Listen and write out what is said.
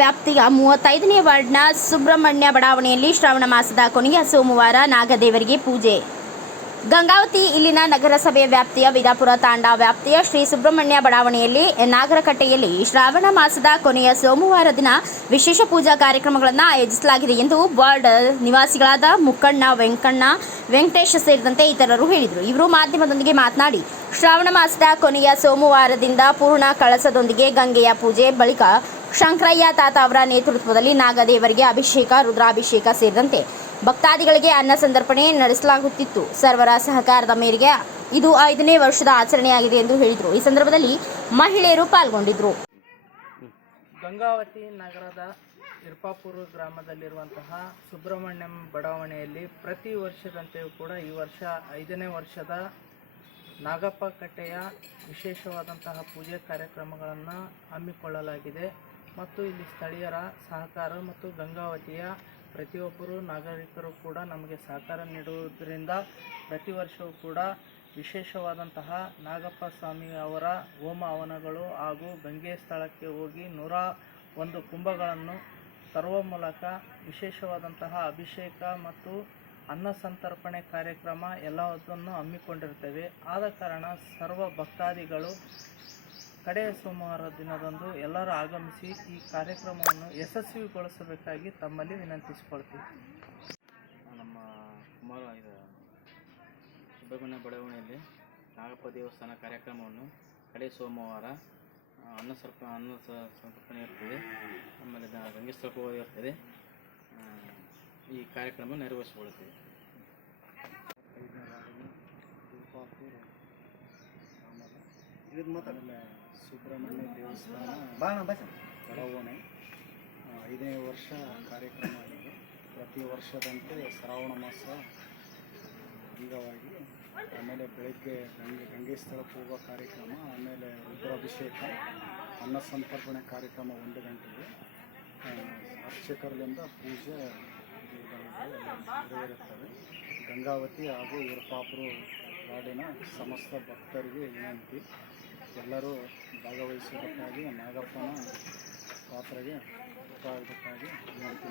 ವ್ಯಾಪ್ತಿಯ 35ನೇ ವಾರ್ಡ್ನ ಸುಬ್ರಹ್ಮಣ್ಯ ಬಡಾವಣೆಯಲ್ಲಿ ಶ್ರಾವಣ ಮಾಸದ ಕೊನೆಯ ಸೋಮವಾರ ನಾಗದೇವರಿಗೆ ಪೂಜೆ. ಗಂಗಾವತಿ ಇಲ್ಲಿನ ನಗರಸಭೆ ವ್ಯಾಪ್ತಿಯ ವಿದಾಪುರ ತಾಂಡಾ ವ್ಯಾಪ್ತಿಯ ಶ್ರೀ ಸುಬ್ರಹ್ಮಣ್ಯ ಬಡಾವಣೆಯಲ್ಲಿ ನಾಗರಕಟ್ಟೆಯಲ್ಲಿ ಶ್ರಾವಣ ಮಾಸದ ಕೊನೆಯ ಸೋಮವಾರ ದಿನ ವಿಶೇಷ ಪೂಜಾ ಕಾರ್ಯಕ್ರಮಗಳನ್ನು ಆಯೋಜಿಸಲಾಗಿದೆ ಎಂದು ವಾರ್ಡ್ ನಿವಾಸಿಗಳಾದ ಮುಕ್ಕಣ್ಣ, ವೆಂಕಣ್ಣ, ವೆಂಕಟೇಶ್ ಸೇರಿದಂತೆ ಇತರರು ಹೇಳಿದರು. ಇವರು ಮಾಧ್ಯಮದೊಂದಿಗೆ ಮಾತನಾಡಿ, ಶ್ರಾವಣ ಮಾಸದ ಕೊನೆಯ ಸೋಮವಾರದಿಂದ ಪೂರ್ಣ ಕಳಸದೊಂದಿಗೆ ಗಂಗೆಯ ಪೂಜೆ ಬಳಿಕ ಶಂಕರಯ್ಯ ತಾತ ಅವರ ನೇತೃತ್ವದಲ್ಲಿ ನಾಗದೇವರಿಗೆ ಅಭಿಷೇಕ, ರುದ್ರಾಭಿಷೇಕ ಸೇರಿದಂತೆ ಭಕ್ತಾದಿಗಳಿಗೆ ಅನ್ನ ಸಂತರ್ಪಣೆ ನಡೆಸಲಾಗುತ್ತಿತ್ತು. ಸರ್ವರ ಸಹಕಾರದ ಮೇರೆಗೆ ಇದು 5ನೇ ವರ್ಷದ ಆಚರಣೆಯಾಗಿದೆ ಎಂದು ಹೇಳಿದರು. ಈ ಸಂದರ್ಭದಲ್ಲಿ ಮಹಿಳೆಯರು ಪಾಲ್ಗೊಂಡಿದ್ದರು. ಗಂಗಾವತಿ ನಗರದ ಇರ್ಪಾಪುರ ಗ್ರಾಮದಲ್ಲಿರುವಂತಹ ಸುಬ್ರಹ್ಮಣ್ಯಂ ಬಡಾವಣೆಯಲ್ಲಿ ಪ್ರತಿ ವರ್ಷದಂತೆಯೂ ಕೂಡ ಈ ವರ್ಷ 5ನೇ ವರ್ಷದ ನಾಗಪ್ಪ ಕಟ್ಟೆಯ ವಿಶೇಷವಾದಂತಹ ಪೂಜೆ ಕಾರ್ಯಕ್ರಮಗಳನ್ನು ಹಮ್ಮಿಕೊಳ್ಳಲಾಗಿದೆ ಮತ್ತು ಇಲ್ಲಿ ಸ್ಥಳೀಯರ ಸಹಕಾರ ಮತ್ತು ಗಂಗಾವತಿಯ ಪ್ರತಿಯೊಬ್ಬರು ನಾಗರಿಕರು ಕೂಡ ನಮಗೆ ಸಹಕಾರ ನೀಡುವುದರಿಂದ ಪ್ರತಿ ವರ್ಷವೂ ಕೂಡ ವಿಶೇಷವಾದಂತಹ ನಾಗಪ್ಪ ಸ್ವಾಮಿ ಅವರ ಹೋಮ ಹವನಗಳು ಹಾಗೂ ಗಂಗೆ ಸ್ಥಳಕ್ಕೆ ಹೋಗಿ 101 ಕುಂಭಗಳನ್ನು ತರುವ ಮೂಲಕ ವಿಶೇಷವಾದಂತಹ ಅಭಿಷೇಕ ಮತ್ತು ಅನ್ನ ಸಂತರ್ಪಣೆ ಕಾರ್ಯಕ್ರಮ ಎಲ್ಲದನ್ನು ಹಮ್ಮಿಕೊಂಡಿರ್ತೇವೆ. ಆದ ಕಾರಣ ಸರ್ವ ಭಕ್ತಾದಿಗಳು ಕಡೆಯ ಸೋಮವಾರ ದಿನದಂದು ಎಲ್ಲರೂ ಆಗಮಿಸಿ ಈ ಕಾರ್ಯಕ್ರಮವನ್ನು ಯಶಸ್ವಿಗೊಳಿಸಬೇಕಾಗಿ ತಮ್ಮಲ್ಲಿ ವಿನಂತಿಸಿಕೊಳ್ತೀವಿ. ನಮ್ಮ ಸುಬ್ರಹ್ಮಣ್ಯ ಬಡಾವಣೆಯಲ್ಲಿ ನಾಗಪ್ಪ ದೇವಸ್ಥಾನ ಕಾರ್ಯಕ್ರಮವನ್ನು ಕಡೆ ಸೋಮವಾರ ಅನ್ನ ಸಂತರ್ಪಣೆ ಇರ್ತದೆ, ಆಮೇಲೆ ಗಂಗೆ ಸ್ಥಳಕ್ಕೆ ಇರ್ತದೆ. ಈ ಕಾರ್ಯಕ್ರಮ ನೆರವೇರಿಸಿಕೊಳ್ಳುತ್ತೇವೆ. ಸುಬ್ರಹ್ಮಣ್ಯ ದೇವಸ್ಥಾನ ಬಡಾವಣೆ 5ನೇ ವರ್ಷ ಕಾರ್ಯಕ್ರಮ ಆಗಿದೆ. ಪ್ರತಿ ವರ್ಷದಂತೆ ಶ್ರಾವಣ ಮಾಸ ಅಂಗವಾಗಿ ಆಮೇಲೆ ಬೆಳಗ್ಗೆ ಗಂಗೆ ಸ್ಥಳಕ್ಕೆ ಹೋಗೋ ಕಾರ್ಯಕ್ರಮ, ಆಮೇಲೆ ರುದ್ರಾಭಿಷೇಕ, ಅನ್ನ ಸಂತರ್ಪಣೆ ಕಾರ್ಯಕ್ರಮ 1 ಗಂಟೆಗೆ ಅರ್ಚಕರಿಂದ ಪೂಜೆ ನೆರವೇರುತ್ತವೆ. ಗಂಗಾವತಿ ಹಾಗೂ ಇರ್ಪಾಪುರ ವಾರ್ಡಿನ ಸಮಸ್ತ ಭಕ್ತರಿಗೆ ವಿನಂತಿ, ಎಲ್ಲರೂ ಭಾಗವಹಿಸಬೇಕಾಗಿ ನಾಗಪ್ಪನ ಪಾತ್ರೆಗೆ ವಿನಂತಿ.